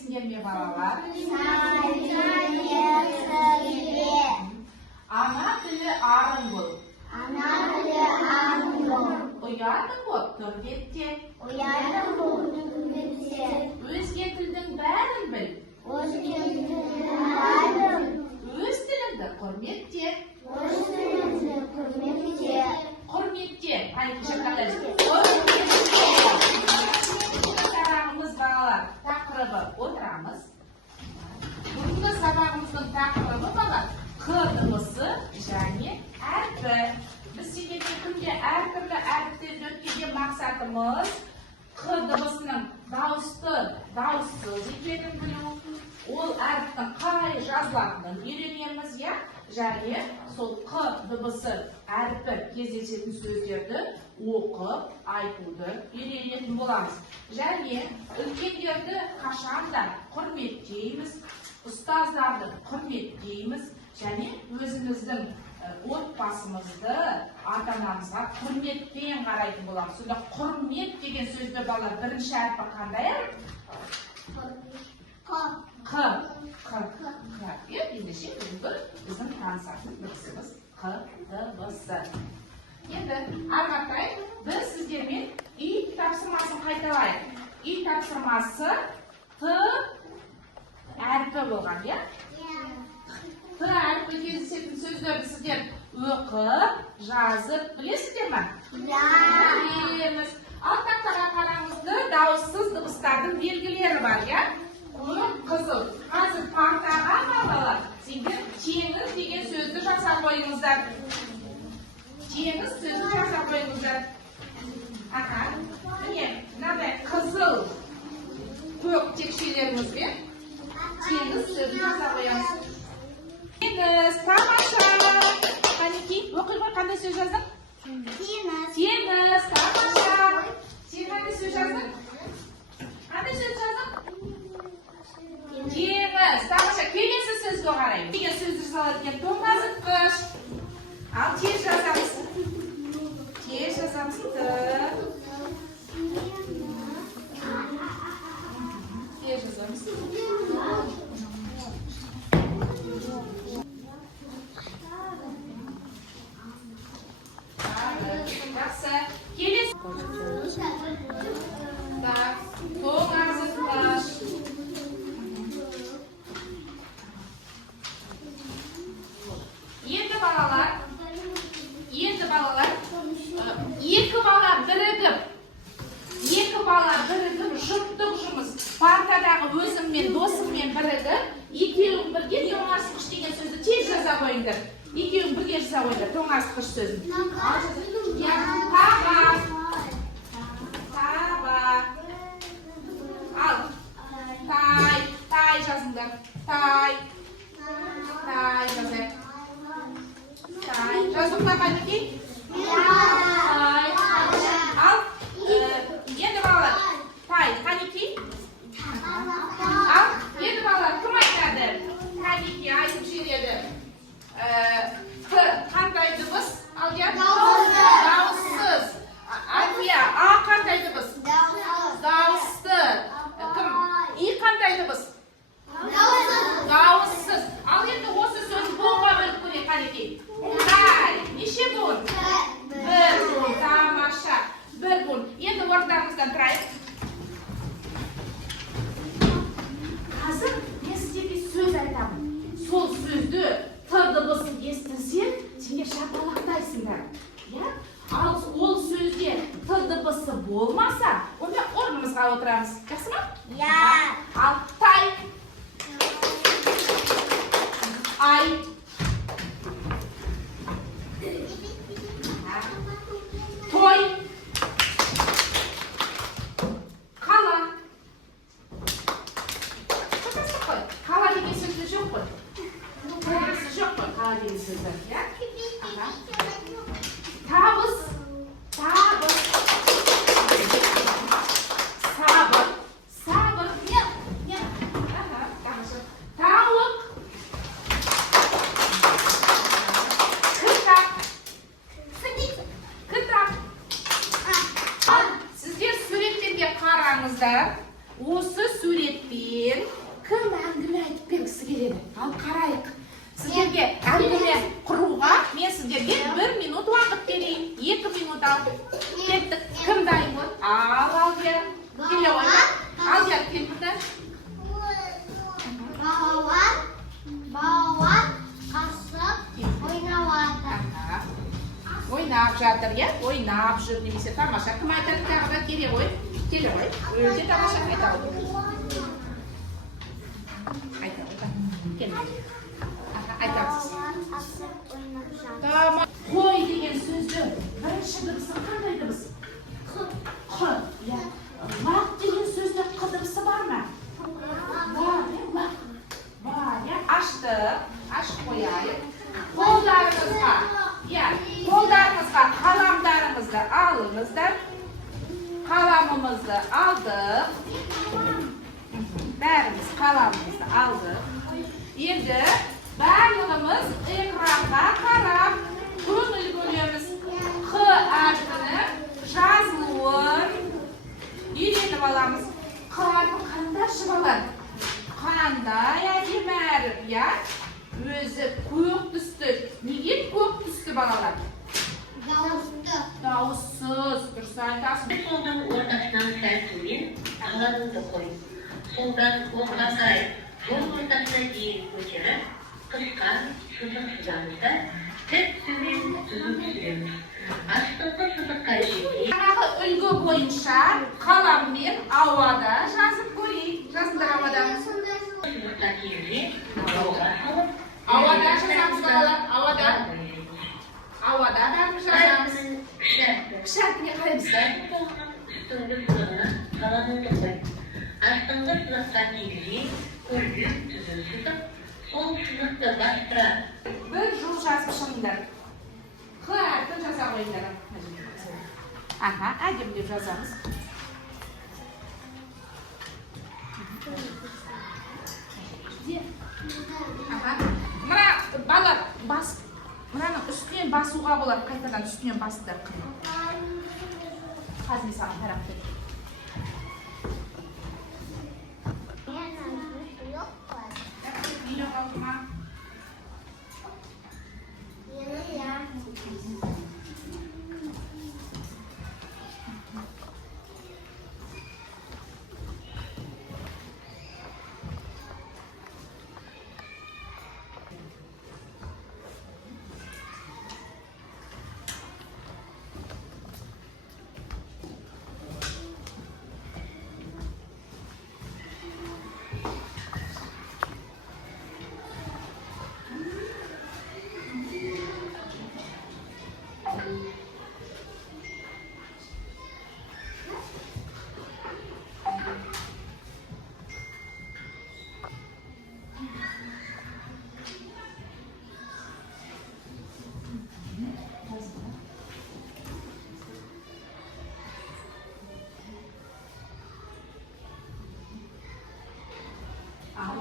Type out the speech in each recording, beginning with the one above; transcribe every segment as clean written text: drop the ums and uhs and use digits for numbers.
Сәлеметсіңдер ме балалар? Ана тілі арың бол. Ұятың бол, түрдетте. Өзге тілдің бәрін біл. Өз тіліңді құрметте. Құрметте. Сабағымыз балалар, тақырыбы отырамыз. Бүгінгі сабағымыздың тақырыбы балалар Қ дыбысы және әрпі. Біз сендерге күнде әртүрлі әріптерді өткенде мақсатымыз Қ дыбысының дауыссыз екенін білу, ол әріптің қалай жазылатынын үйренеміз, және сол Қ дыбысы әрпі кездесетін сөздерді оқып, айтуды үйренетін боламыз. Және үлкендерді қашанда құрметтейміз, ұстаздарды құрметтейміз, және өзіміздің отбасымызды ата-анамызға құрметпен қарайтын боламыз. Сонда құрмет деген сөзді балалар бірінші әрпі қандай әріп? Қ. Ендеше біздің танысатын дыбысымыз Қ дыбысы. Енді ары біз сіздермен үй тапсырмасын қайталайық. Үй тапсырмасы Т әрпі болған, Т әрпі кездесетін сөздерді сіздер оқып, жазып білесіздер ме? Білеміз. Ал тақтаға қараңызды дауыссыз дыбыстардың белгілері бар, қызыл. Қазір партаға балалар сендер теңіз деген сөзді жасап қойыңыздар. Теңіз сөзді жасап қойыңыздар. Міне, мынадай қызыл көк текшелерімізбен теңіз сөзді жасап қоямыз. Теңіз, тамаша. Қанеки, оқи ғой, қандай сөз жаздың? Теңіз, тамаша. Сен қандай сөз жаздың? Қандай сөз жаздың? Теңіз, тамаша. Келесі сөзге қараймыз. Деген сөзді жасалатын тоңазытқыш. Ал тез жазамыз. Тез жазамыз. Тез жазамыз. Жақсы. Келесі. Тоңазытқыш. Енді балалар, екі бала бірігіп, жұптық жұмыс, партадағы өзіммен, досыммен бірігіп, екеуің бірге тоңазытқыш деген сөзді тез жаза қойыңдар. Екеуің бірге жаза қойыңдар, тоңазытқыш сөзін. Таба. Ал, тай жазыңдар. Тай жазайық. Жаздың ба Қанеки? Ал, енді балалар, тай, Қанеки? Ал, енді балалар, кім айтады? Қанеки айтып жібереді. Қандай дыбыс? Дауыссыз. Альфия, А қандай дыбыс? Дауысты. Кім? И қандай дыбыс? Дауыссыз. Ал енді осы сөз буынға бөліп көрейік, Қанеки. Неше буын? Бір буын. Тамаша. Бір буын. Енді орындарыңыздан тұрайық. Қазір мен сіздерге сөз айтамын. Сол сөзді Т дыбысын естірсең, сендер шапалақтайсыңдар. Ал ол сөзде Т дыбысы болмаса, онда орнымызға отырамыз. Жақсы ма? Ал тай. Ай. Той. Қала. Қала деген сөзді жоқ қой. Қала деген сөзді. Табыс. Сабыр. Тауық. Сіздер суреттерге қараңыздар. Осы суретпен Balon, kasıp, oynavadı. O'ynab жатыр, ya? O'ynab жүр немесе тамаша. Kim aytadi tag'da kela qo'y. Kela qo'y. O'zi tamosha aytadi. Aytadi. Kelmaydi. Aytasiz. Asıp oynayacağım. Tamam. Qo'y degan so'zni birinchi dibisi qanday dibisi? Q. Ya. Vaqt degan so'zda qidirisi bormi? Bor, vaqt. Bor, ya. Açib qo'yaylik. Qo'llarimizga, ya, qo'llarimizga qalamlarimizni olamizda. Qalamimizni oldik. Bərimiz qalamimizni oldik. Endi barlig'imiz ekranga qarab ko'ngil bo'lamiz. Q harfini yozuvini o'rganib olamiz. Q harfi qanday shivaladi? Qanday ajimarib, ya? O'zi ko'k tusdi. Nega ko'k tusdi balalar? Dağıssız. Dürüst aytasın. Soldan ortasından ters turin, ağlarını koy. Soldan ortasay, sol ortasına değil koçarı, kıska, sızık sızağımızda, tek sürün, sızık sürüyoruz. Aslında sızık karışıklığı. Qanaqa ulgu bo'yicha qalammen avada yozib ko'ring. Yozdir avada. Sızıkta kirli, hava alıp, Avada yozamiz balalar. Avada barimiz yozamiz. Shartga qaraymiz-da. Üstünde sızığına, kalanını koy. Aslında sızıkta kirli, örgü, tüzün sızık, sol sızıkta bastıra. Bir jur yozib chiqinglar. Q harfini yoza qo'yinglar. Aha, ajim deb yozamiz. Aha. Mana balar bas. Mana ustiga basuga bo'ladi, qaytadan ustiga basdir qiling. Hazmi sana taraf ber. Video qolma.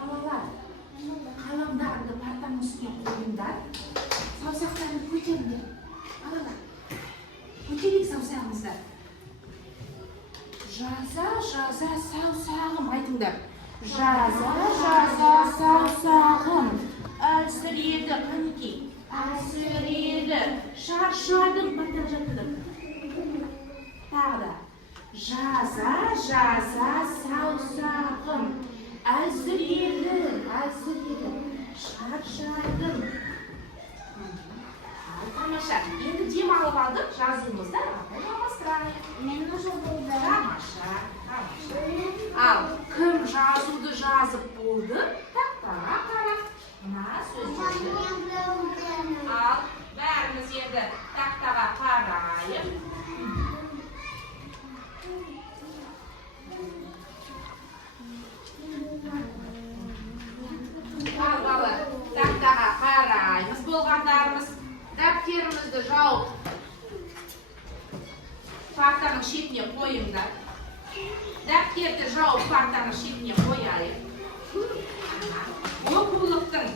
Balalar, qalamlarni partaning ustiga qo'yinglar. Savsaqlarni ko'taringlar. Balalar, ko'taring savsaqimizni. Jaza, savsag'im aytinglar. Jaza, savsag'im. Alsiriydi, qaniki? Alsiriydi. Sharshardim, batarjatdim. Tag'da. Jaza, savsag'im. Alsiriydi. Sharshardim. Tamasha. Endi dem olib oldik, yozuvimizda. Men nima tamasha. Al, kim yozuvni yozib bo'ldi? Taqtaga qarab. Mana so'zlarni. Al, barimiz endi taqtaga qarayib. Balalar, taqtaga qaraymiz bo'lganlarimiz. Dafterimizni yozib partaning chetiga qo'yinglar. Dafterni yozib partaning chetiga qo'yaylik. O'quliqning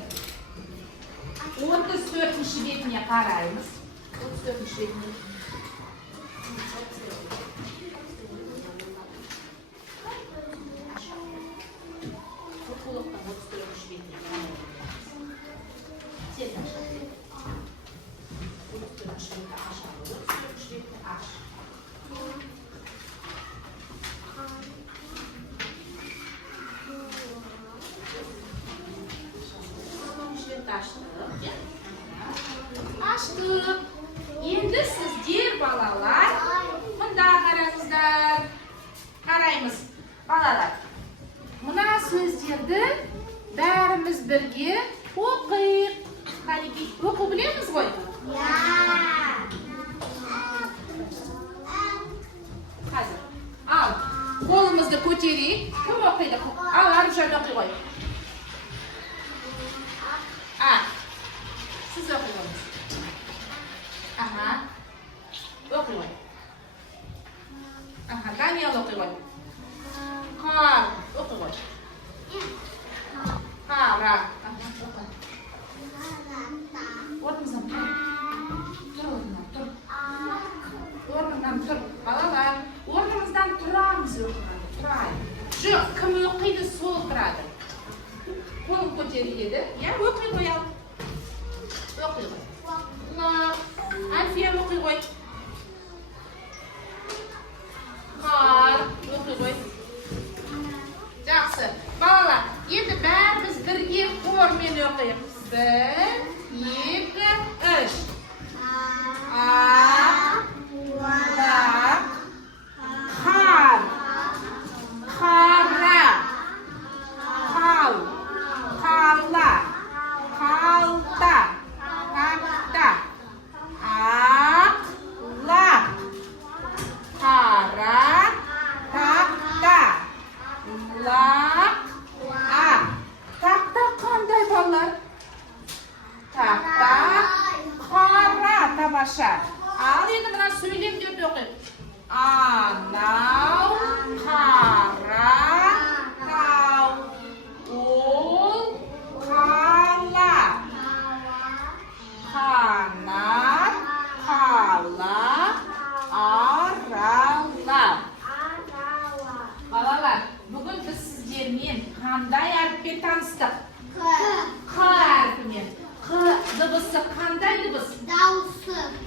34-betiga qaraymiz. 34-betini. O'quliqning 34-betiga qaraymiz. açtık. Açtık. Endi sizler balalar bunda qarangizlar. Qaraymiz balalar. Buna so'zlarni barimiz birga o'qiylik. Qani o'qib bilamiz qo'y. Hozir. Al. Qo'limizni ko'taring. Kim o'qiydi? Al, Arushan o'qiy qo'y. Siz o'qiy qo'ying. Aha. O'qiy qo'y. Aha, Daniel o'qiy qo'y. Qor, o'qiy qo'y. Qara. O'rningizdan tur. Tur. O'rningdan tur. Balalar, o'rnimizdan turamiz o'qiganda. Turaylik. Shu kim o'qiydi, sol turadi. Qo'l ko'tariladi. Ya, o'qiy qo'ying. O'qiy qo'y. Alfiya o'qiy qo'y. Qor, o'qiy qo'y. Yaxshi. Balalar, endi barimiz birga formani o'qiymiz. 1, 2, 3. Qar. Qara. Qal. Qalla. Qalta. Qaqta. Aqlaq. Qara. Taqta. Laq. Aq. Taqta qanday bolalar? Taqta. Qara. Tamasha. Al endi bilan söyleyip deb o'qing. Anav. Qara. Qav. Ul. Qala. Qanat. Qala. Arala. Balalar, bugun biz sizlarning qanday harfga tanishdik? Q harfimen. Q dibisi qanday dibis?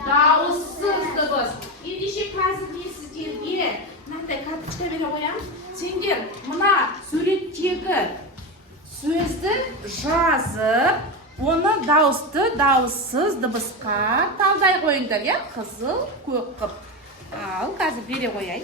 Davossiz dibis. Endi shu hozir men sizlarga bunday kartochka bera qo'yamiz. Singil, mana suratdagi so'zni yozib, uni davossiz dibisga talday qo'yinglar, ya, qizil, ko'k qilib. Al, hozir bera qo'yay.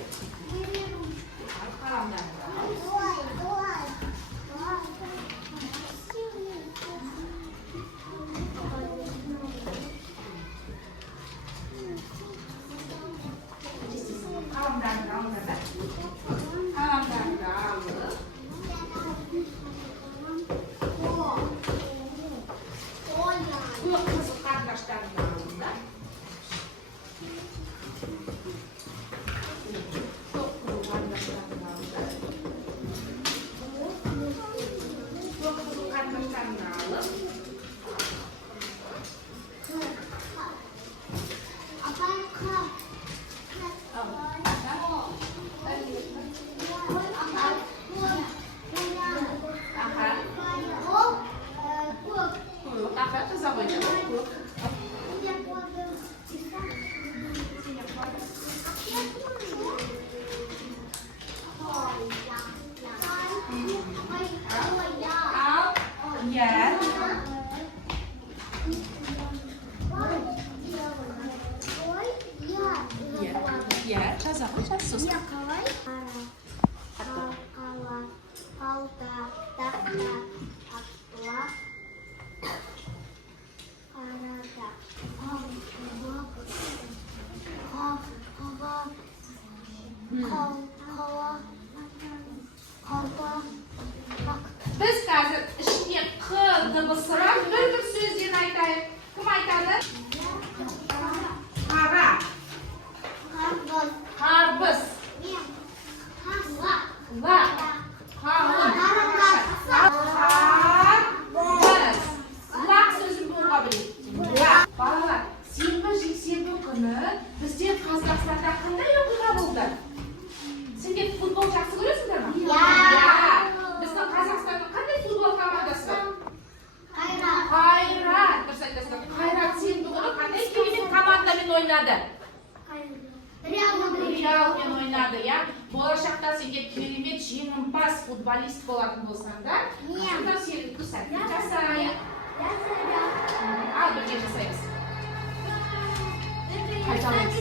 Biz hozir ishga q dibisidan bir so'zni aytaylik. Kim aytadi? Qara. Qarbiz. Va. Qavun. Qarbiz. Laq so'zini bo'lmaydi. Balalar, shanba kuni bizda Qozog'istonda qanday o'qigan bo'ldi? Senga futbol yaxshi ko'rasizlarmi? Bizning Qozog'istonda qanday futbol komandasi bor? Qayrat. Qayrat sen bugun qanday kelin komandamen o'ynadi? Real men o'ynadi, ya. Bo'lajaqda senga keremет jengimpas futbolist bo'ladigan bo'lsangda, shunda seni ko'rsatib jasay. Al birga жасаймыз. Қайталамыз.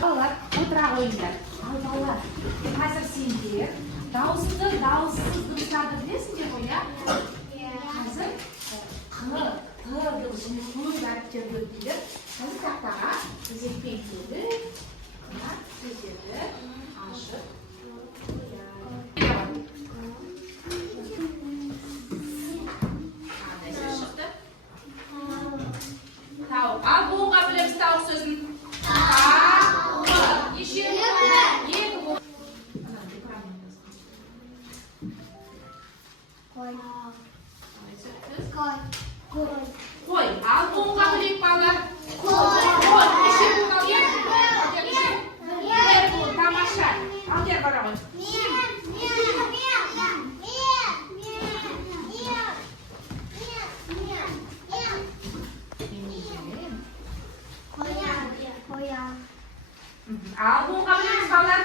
Балалар, отыра қойыңдар. Ал балалар, қазір сендер дауысты, дауыссыз дыбыстарды білесіңдер ғой, иә? Қазір қ, т дыбысын көп әріптерді өтіліп, қазір тақтаға кезекпен келіп, сөздерді ашып қоямыз. Қандай сөз шықты? Тауық. Ал буынға білеміз тауық сөзін. Тауық. Неше? Екі буын. Қой. Ал буынға білейік балалар. Қой. Неше буын ал ер? Ер буын. Тамаша. Ал ер бара ғой. Ал буынға білеміз балалар.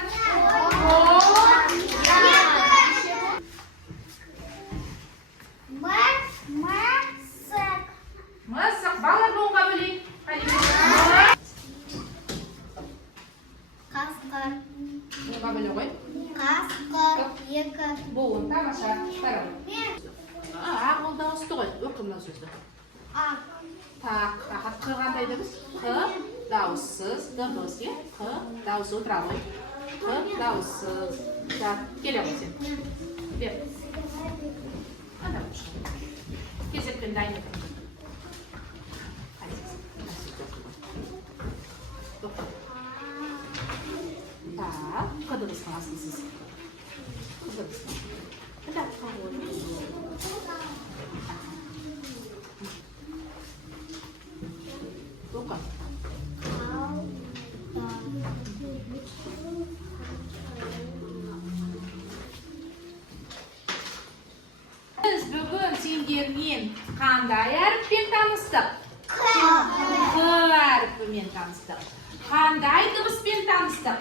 Мысық. Балалар буынға білейік. Буынға біле ғой. Буын. Тамаша. Бара ғой. Ақ ол дауысты ғой. Оқымда сөзді. Так, қырғандай дыбыс. Қ дауыссыз дыбыс, е? Қ дауысы отыра ғой. Қ дауыссыз. Так, келе ғой сен. Бер. Ана ұшқа. Кезекпен дайын етіп. Так, қ дыбысының астысыз. Қ дыбысының. Так, қ ғой. Оқы. Біз бүгін сендермен қандай әріппен таныстық? Қ әріпімен таныстық. Қандай дыбыспен таныстық?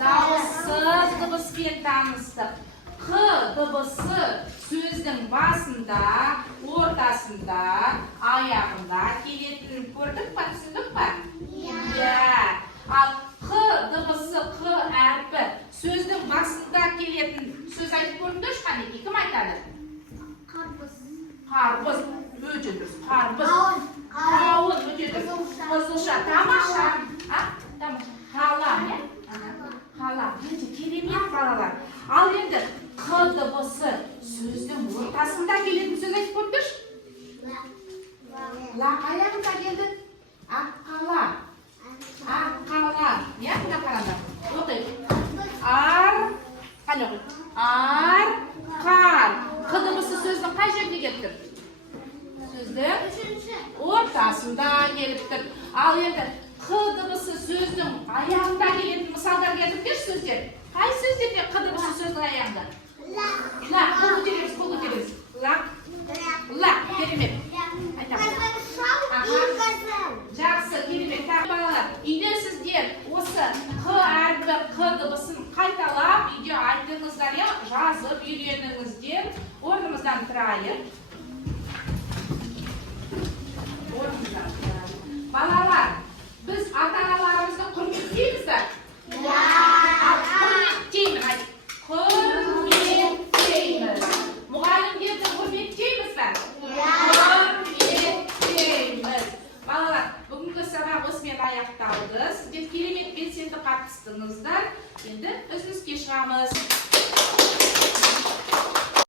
Дауыссыз дыбыспен таныстық. Қ дыбысы сөздің басында, ортасында, аяғында келетінін көрдік па, түсіндік па? Иә. Ал Қ дыбысы, Қ әрпі сөздің басында келетін сөз айтып көрдіңдер шыққан екен. Кім айтады? Қарбыз. Өте дұрыс. Қарбыз. Қауын. Өте дұрыс. Қызылша. Тамаша. Қала. Қала. Өте керемет балалар. Ал енді Қ дыбысы сөздің ортасында келетін сөз айтып көрдіңдерші? Ла аяғында келді. Ақ қала. Ақ қала. Не? Мына қараңдар. Оқиық. Ар. Қане оқиық. Ар. Қар. Қ дыбысы сөздің қай жерде келіп тұр? Сөздің ортасында келіп тұр. Ал енді Қ дыбысы сөздің аяғында келетін мысалдар келтіріңдерші сөздер. Қай сөздерде Қ дыбысы сөздің аяғында? Ла. Қол көтереміз. Ла. Ла. Керемет. Айтамыз. Жақсы, керемет. Балалар, үйде сіздер осы Қ әрбір Қ дыбысын қайталап, үйде айтыңыздар, жазып үйреніңіздер. Орнымыздан тұрайық. Балалар, біз ата-аналарымызды құрметтейміздер? Құрметтейміз. Құрметтейміз. Мұғалімдерді құрметтейміз бе? Құрметтейміз. Балалар, бүгінгі сабақ осымен аяқталды. Сіздер керемет белсенді қатыстыңыздар. Енді үзіліске шығамыз.